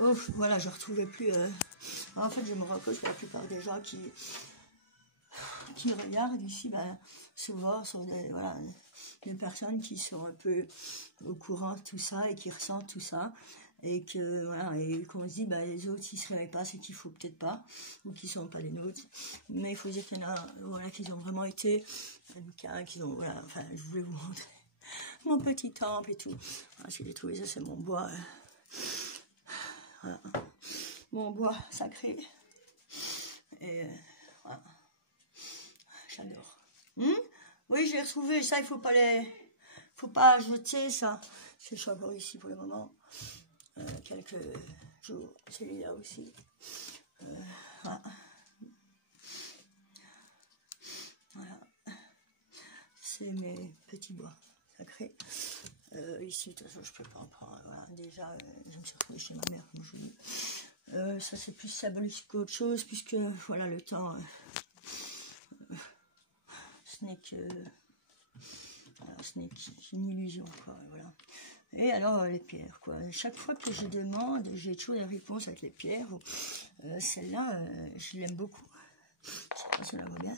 Ouf, voilà, je ne retrouvais plus. En fait, je me rends compte que la plupart des gens qui me regardent ici, ben, souvent sont des personnes qui sont un peu au courant de tout ça et qui ressentent tout ça. Et que voilà, et qu'on se dit, ben, les autres, s'ils ne se réveillent pas, c'est qu'il faut peut-être pas, ou qu'ils ne sont pas les nôtres. Mais il faut dire qu'il y en a, voilà, qui ont vraiment été, qui ont, voilà, enfin, je voulais vous montrer mon petit temple et tout. Voilà, je l'ai trouvé, ça c'est mon bois. Voilà. Mon bois sacré. Et voilà. J'adore. Oui, je l'ai retrouvé. Ça, il faut pas jeter ça. Je suis encore ici pour le moment. Quelques jours. Celui-là aussi. Voilà. Voilà. C'est mes petits bois sacrés. Ici, de toute façon, je peux pas en prendre. Voilà. Déjà, je me suis retrouvée chez ma mère, comme je vous dis. Ça, c'est plus symbolique qu'autre chose, puisque, voilà, le temps, ce n'est qu'une illusion, quoi, voilà. Et alors, les pierres, quoi. Chaque fois que je demande, j'ai toujours des réponses avec les pierres. Celle-là, je l'aime beaucoup. Je sais pas si on la voit bien.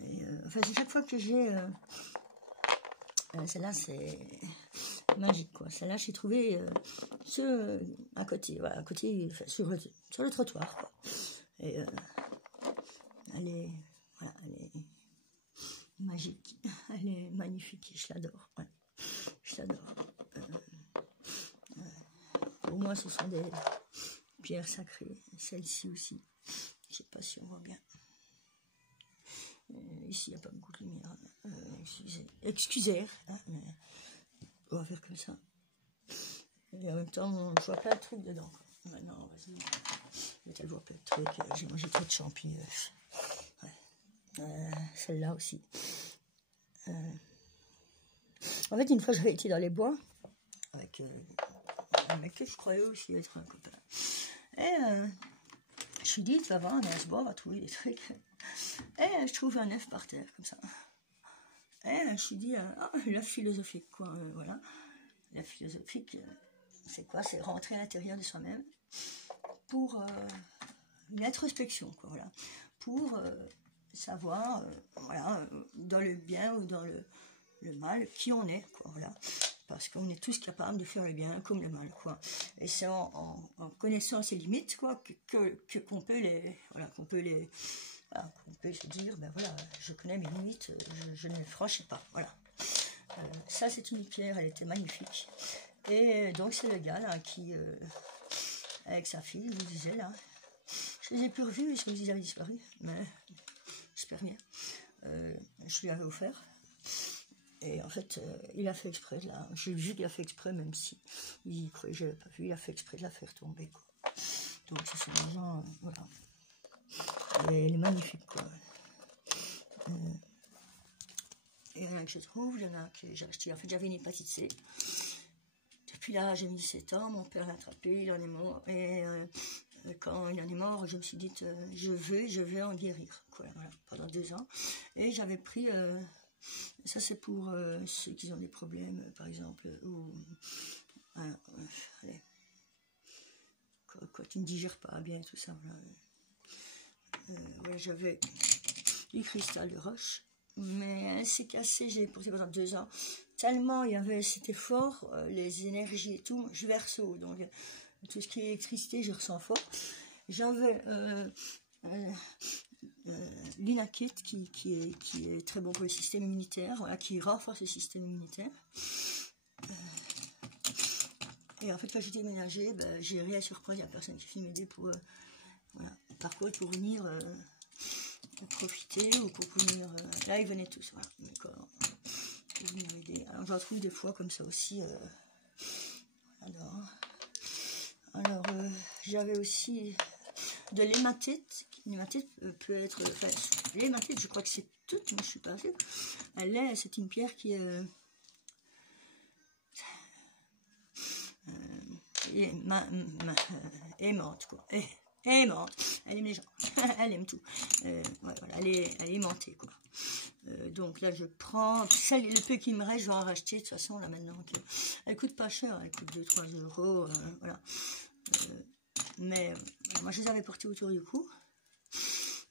Et, enfin, chaque fois que j'ai... celle-là, c'est magique, quoi. Celle-là, j'ai trouvé à côté, voilà, à côté, enfin, sur le trottoir, quoi. Et elle est magique, elle est magnifique, je l'adore, ouais. Je l'adore. Pour moi, ce sont des pierres sacrées, celle-ci aussi. Je sais pas si on voit bien. Ici, il n'y a pas beaucoup de lumière. Excusez, hein, mais on va faire comme ça. Et en même temps, je vois plein de trucs dedans. Maintenant, vas-y. Je vois plein de trucs. J'ai mangé trop de champignons. Ouais. Celle-là aussi. En fait, une fois, j'avais été dans les bois avec un mec que je croyais aussi être un copain. Et je me suis dit, tu vas voir, dans ce bois, on va trouver des trucs. Et je trouve un œuf par terre, comme ça. Et je me suis dit, l'œuf philosophique, quoi. Voilà. L'œuf philosophique, c'est quoi? C'est rentrer à l'intérieur de soi-même pour une introspection, quoi. Voilà. Pour savoir, voilà, dans le bien ou dans le mal, qui on est, quoi. Voilà. Parce qu'on est tous capables de faire le bien comme le mal, quoi. Et c'est en connaissant ces limites, quoi, qu'on peut les, voilà, qu'on peut se dire, ben voilà, je connais mes limites, je ne les franchis pas, voilà. Ça, c'est une pierre, elle était magnifique. Et donc, c'est le gars, là, qui, avec sa fille, je vous disais, là, je les ai plus revus, parce qu'ils avaient disparu, mais j'espère bien. Je lui avais offert. Et en fait, il a fait exprès de la... J'ai vu qu'il a fait exprès, même si il croyait que je n'avais pas vu, il a fait exprès de la faire tomber, quoi. Donc, ce sont des gens, voilà. Et elle est magnifique, quoi. Et il y en a que je trouve, il y en a que j'ai acheté. En fait, j'avais une hépatite C. Depuis là, j'ai mis 17 ans, mon père l'a attrapé, il en est mort. Et quand il en est mort, je me suis dit, je vais en guérir, quoi, voilà, pendant 2 ans. Et j'avais pris... ça, c'est pour ceux qui ont des problèmes, par exemple, ou... allez, quand tu ne digères pas bien, tout ça, voilà. Ouais, j'avais du cristal de roche, mais elle s'est cassée, j'ai porté pendant 2 ans. Tellement c'était fort, les énergies et tout, je verse haut, donc tout ce qui est électricité, je ressens fort. J'avais... l'Inakit qui est très bon pour le système immunitaire, voilà, qui renforce le système immunitaire. Et en fait, quand j'ai déménagé, ben, j'ai rien surpris, il n'y a personne qui finit m'aider pour voilà, par contre pour venir profiter ou pour venir. Là, ils venaient tous, voilà, d'accord, pour venir m'aider. Alors, j'en trouve des fois comme ça aussi. Alors j'avais aussi de l'hématite. L'hématite peut être... Enfin, l'hématite, je crois que c'est toute, mais je ne suis pas sûre. C'est une pierre qui est... aimante, quoi. Aimante. Elle aime les gens. Elle aime tout. Ouais, voilà, elle est aimantée, quoi. Donc là, je prends... le peu qui me reste, je vais en racheter, de toute façon, là, maintenant. Elle coûte pas cher. Elle coûte 2-3 euros. Voilà. Mais moi, je les avais portés autour du cou.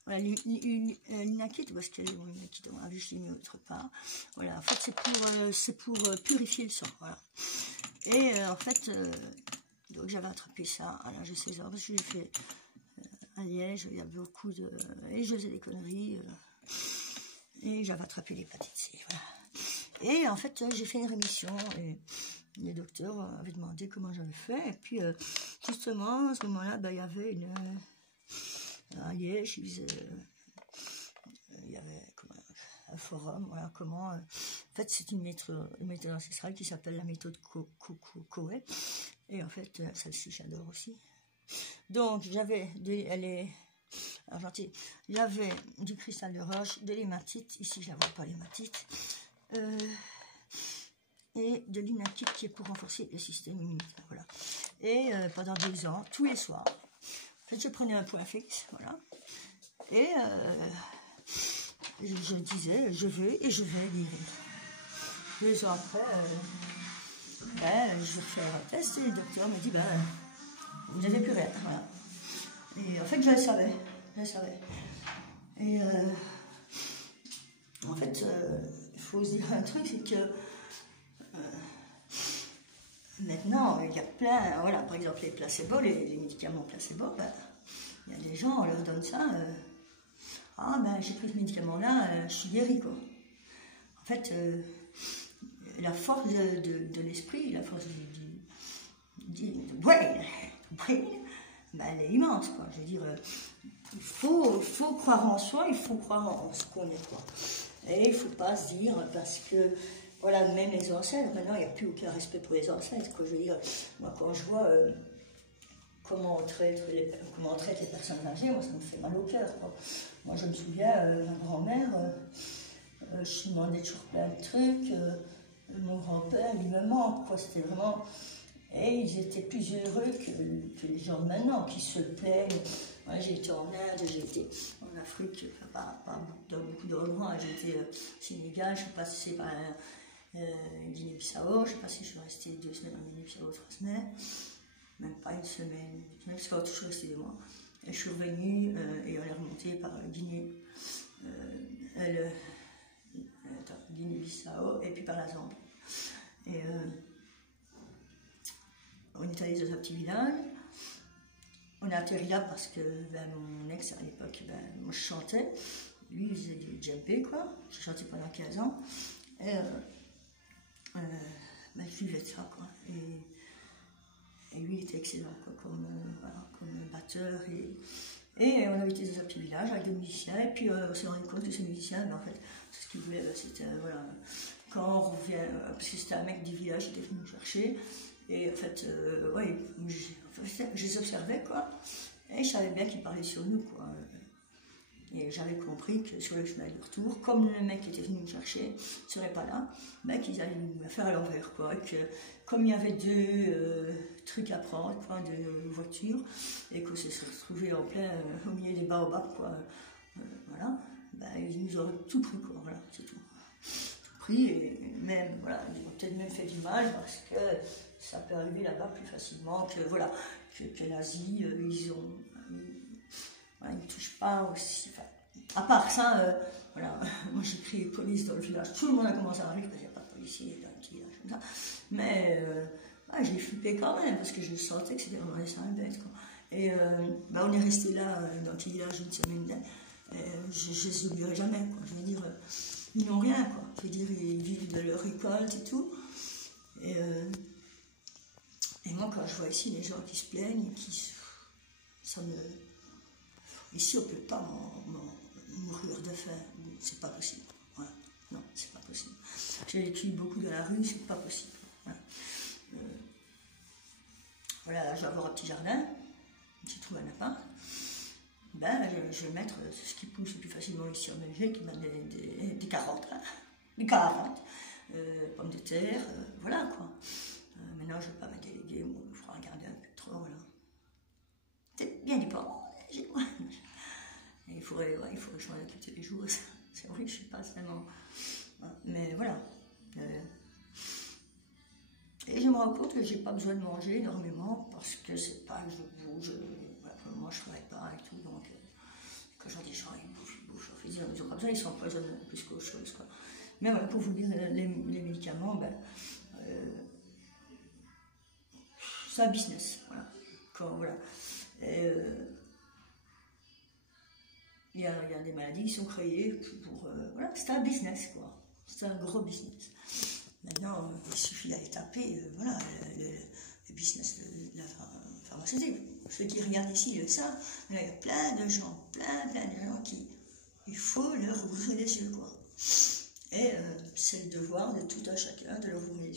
Voilà, l'inakit, parce que bon, l'inakit, on a vu, je l'ai mis autre part. Voilà, en fait, c'est pour purifier le sang. Voilà. Et en fait, donc j'avais attrapé ça à l'âge de 16 ans, parce que j'ai fait à Liège, il y a beaucoup de. Et je faisais des conneries. Et j'avais attrapé l'hépatite C. Voilà. Et en fait, j'ai fait une rémission. Et les docteurs avaient demandé comment j'avais fait. Et puis, justement, à ce moment-là, ben, il y avait à Liège, il y avait un forum, voilà, comment... en fait, c'est une méthode ancestrale qui s'appelle la méthode Coué. Et en fait, celle-ci, j'adore aussi. Donc, j'avais j'avais du cristal de roche, de l'hématite, ici je ne la vois pas l'hématite, et de l'inakit qui est pour renforcer le système immunitaire, voilà. Et pendant 2 ans, tous les soirs, en fait je prenais un point fixe, voilà, et je disais je veux et je vais guérir. 2 ans après, je vais faire un test et le docteur me dit vous n'avez plus rien, voilà. Et en fait je le savais. Et en fait, il faut se dire un truc, c'est que maintenant, il y a plein, voilà, par exemple les placebos, les médicaments placebo, il y a des gens, on leur donne ça, j'ai pris ce médicament-là, je suis guéri, quoi. En fait, la force de l'esprit, la force du brain, elle est immense, quoi. Je veux dire, il faut croire en soi, il faut croire en ce qu'on est, quoi. Et il ne faut pas se dire, parce que, voilà, même les ancêtres, maintenant, il n'y a plus aucun respect pour les ancêtres, quoi. Je veux dire, moi, quand je vois comment on traite les personnes âgées, moi, ça me fait mal au cœur, quoi. Moi, je me souviens, ma grand-mère, je lui demandais toujours plein de trucs, mon grand-père, il me manque, quoi. C'était vraiment... Et ils étaient plus heureux que les gens de maintenant, qui se plaignent. Moi, j'ai été en Inde, j'ai été en Afrique, pas dans beaucoup d'endroits. J'ai été au Sénégal, je suis passée par Guinée-Bissau, je sais pas si je suis restée 2 semaines en Guinée-Bissau, 3 semaines, même pas une semaine, parce qu'en tout, je suis restée 2 mois. Et je suis revenue et on est remonté par Guinée-Bissau et puis par la Zambie. Et on est allé dans un petit village. On a atterri là parce que mon ex, à l'époque, moi je chantais. Lui, il faisait du djembé, quoi. J'ai chanté pendant 15 ans. Et je vivais de ça, quoi. Et lui, il était excellent, quoi, comme batteur. Et on avait été dans un petit village avec des musiciens. Et puis, on s'est rendu compte que ces musiciens, en fait, ce qu'ils voulaient, c'était, voilà, quand on revient, parce que c'était un mec du village qui était venu me chercher. Et en fait, je les observais, quoi. Et je savais bien qu'ils parlaient sur nous, quoi. Et j'avais compris que sur le chemin du retour, comme le mec qui était venu me chercher ne serait pas là, qu'ils allaient me faire à l'envers, quoi. Et que comme il y avait 2 trucs à prendre, quoi, 2 voitures, et que se serait retrouvé en plein au milieu des baobabs, quoi, voilà, ils nous auraient tout pris, quoi, voilà, c'est tout. Tout pris, et même, voilà, ils ont peut-être même fait du mal, parce que ça peut arriver là-bas plus facilement que, voilà, que l'Asie, ils ne touchent pas aussi. Enfin, à part ça, voilà, moi j'ai crié police dans le village, tout le monde a commencé à rire parce qu'il n'y a pas de policier dans un petit village comme ça. Mais j'ai flippé quand même parce que je sentais que c'était vraiment ça un bête, quoi. Et on est resté là dans le petit village une semaine. Je ne les oublierai jamais, quoi. Je veux dire, ils n'ont rien, quoi. Je veux dire, ils vivent de leur récolte et tout. Et moi, quand je vois ici les gens qui se plaignent, ici, on ne peut pas mourir de faim. C'est pas possible. Voilà. Non, c'est pas possible. J'ai vécu beaucoup dans la rue, c'est pas possible. Voilà, là, je vais avoir un petit jardin. J'ai trouvé un appart. Je vais mettre ce qui pousse le plus facilement ici en Belgique, des carottes, hein, des carottes, pommes de terre, voilà, quoi. Maintenant, je ne vais pas mettre des légumes, il faudra regarder un peu trop, voilà. C'est bien du porc. Il faudrait que je m'en occupe tous les jours. C'est vrai que je ne suis pas tellement... Mais voilà. Et je me rends compte que j'ai pas besoin de manger énormément parce que c'est pas que je bouge, moi je travaille pas et tout, donc quand j'en dis gens, ils bouffent, ils ont pas besoin, ils s'empoisonnent plus qu'autre chose, quoi. Mais voilà, pour vous dire, les médicaments, ben, c'est un business, voilà. Voilà. Il y a des maladies qui sont créées pour... voilà, c'est un business, quoi. C'est un gros business. Maintenant, il suffit d'aller taper, voilà, le business de la pharmaceutique. Ceux qui regardent ici le savent, il y a plein de gens, plein de gens qui... Il faut leur ouvrir les yeux, quoi. Et c'est le devoir de tout un chacun de leur ouvrir